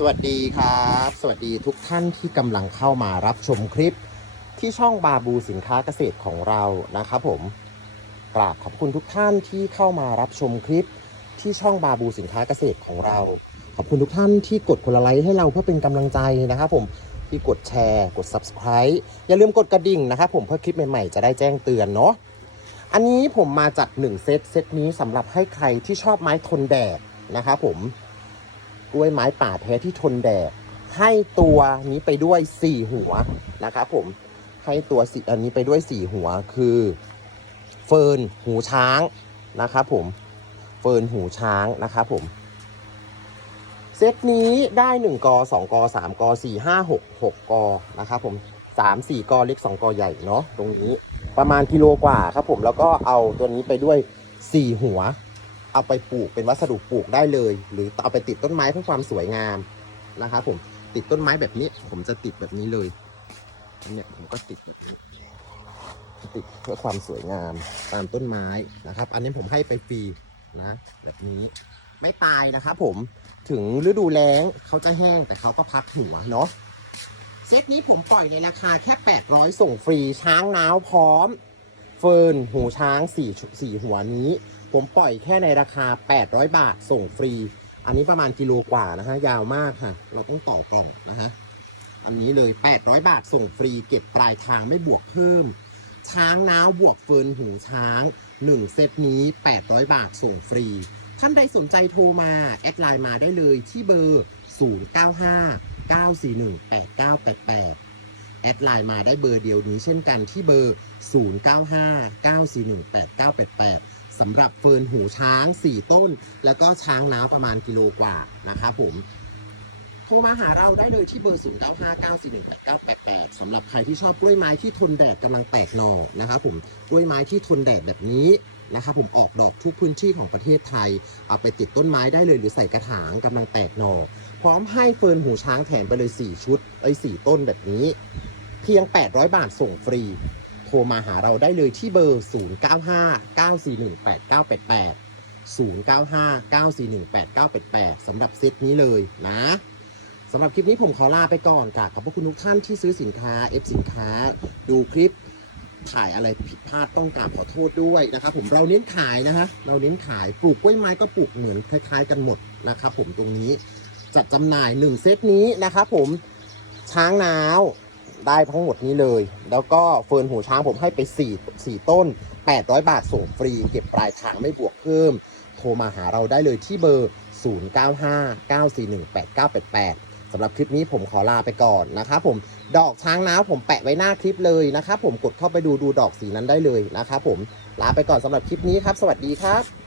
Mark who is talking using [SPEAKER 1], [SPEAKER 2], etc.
[SPEAKER 1] สวัสดีครับ สวัสดีทุกท่านที่กำลังเข้ามารับชมคลิป ที่ช่องบาบูสินค้าเกษตรของเรานะครับผมกราบขอบคุณทุกท่านที่เข้ามารับชมคลิป ที่ช่องบาบูสินค้าเกษตรของเรา ขอบคุณทุกท่านที่กดคนละไลค์ให้เราเพื่อเป็นกำลังใจนะครับผมที่กดแชร์ กด subscribe อย่าลืมกดกระดิ่งนะครับผมเพื่อคลิปใหม่ๆ จะได้แจ้งเตือนเนาะอันนี้ผมมาจัด1เซตเซตนี้สำหรับให้ใครที่ชอบไม้ทนแดดนะครับผม กล้วยไม้ป่าแท้ที่ทนแดดให้ตัวนี้ไปด้วย 4 หัวนะครับผมให้ตัวสิอันนี้ไปด้วย 4 หัวคือเฟิร์นหูช้างนะครับผมเฟิร์นหูช้างนะครับผมเซตนี้ได้ 1กอ2กอ3กอ4 5 6 6กอนะครับผม3 4กอเล็ก 2กอใหญ่เนาะตรงนี้ประมาณกิโลกว่าครับผมแล้วก็เอาตัวนี้ไปด้วย 4 หัว เอาไปปลูกเป็นวัสดุปลูกได้เลย หรือเอาไปติดต้นไม้เพื่อความสวยงามนะครับผมติดต้นไม้แบบนี้ผมจะติดแบบนี้เลยเนี่ยผมก็ติดแบบนี้ติดเพื่อความสวยงามตามต้นไม้นะครับ อันนี้ผมให้ไปฟรีนะแบบนี้ไม่ตายนะครับผมถึงฤดูแล้งเขาจะแห้งแต่เขาก็พักหัวเนาะเซตนี้ผมปล่อยในราคาแค่ 800 ส่งฟรีช้างน้าวพร้อม เฟิร์นหูช้างสี่สี่หัวนี้ ผมปล่อยแค่ในราคา 800 บาทส่งฟรี อันนี้ประมาณกิโลกว่านะฮะยาวมากค่ะ เราต้องต่อกล่องนะฮะอันนี้เลย 800 บาทส่งฟรี เก็บปลายทางไม่บวกเพิ่ม ช้างน้าวบวกเฟิร์นหูช้าง 1 เซตนี้ 800 บาทส่งฟรี ท่านใดสนใจโทรมา แอดไลน์มาได้เลยที่เบอร์ 095 941 8988 แอดไลน์มาได้เบอร์เดียวนี้เช่นกันที่เบอร์ 0959418988สำหรับเฟิร์นหูช้าง 4 ต้น แล้วก็ช้างน้าวประมาณกิโลกว่านะครับผมโทรมาหาเราได้เลยที่เบอร์ 0959418988สำหรับใครที่ชอบกล้วยไม้ที่ทนแดดกำลังแตกหน่อนะครับผมกล้วยไม้ที่ทนแดดแบบนี้นะครับผมออกดอกทุกพื้นที่ของประเทศไทย เอาไปติดต้นไม้ได้เลยหรือใส่กระถางกำลังแตกหน่อ พร้อมให้เฟิร์นหูช้างแถมไปเลย 4 ชุดไอ้ย4ต้นแบบนี้ เพียง 800 บาทส่งฟรี โทรมาหาเราได้เลยที่เบอร์ 0959418988 0959418988สำหรับเซตนี้เลยนะสำหรับคลิปนี้ผมขอลาไปก่อนค่ะ ขอบพระคุณทุกท่านที่ซื้อสินค้า เอฟสินค้า ดูคลิปถ่ายอะไรผิดพลาดต้องกราบขอโทษด้วยนะครับผมเราเน้นขายนะฮะเราเน้นขายปลูกกล้วยไม้ก็ปลูกเหมือนคล้าย ๆ กันหมดนะครับผมตรงนี้จัดจำหน่าย 1 เซตนี้นะครับผมช้างนาว ได้ทั้งหมดนี้เลย แล้วก็เฟิร์นหูช้างผมให้ไป4 4ต้น 800 บาทส่งฟรี เก็บปลายทางไม่บวกเพิ่ม โทรมาหาเราได้เลยที่เบอร์ 0959418988สำหรับคลิปนี้ผมขอลาไปก่อนนะครับผมดอกช้างน้าผมแปะไว้หน้าคลิปเลยนะครับผมกดเข้าไปดูดูดอกสีนั้นได้เลยนะครับผมลาไปก่อนสำหรับคลิปนี้ครับ สวัสดีครับ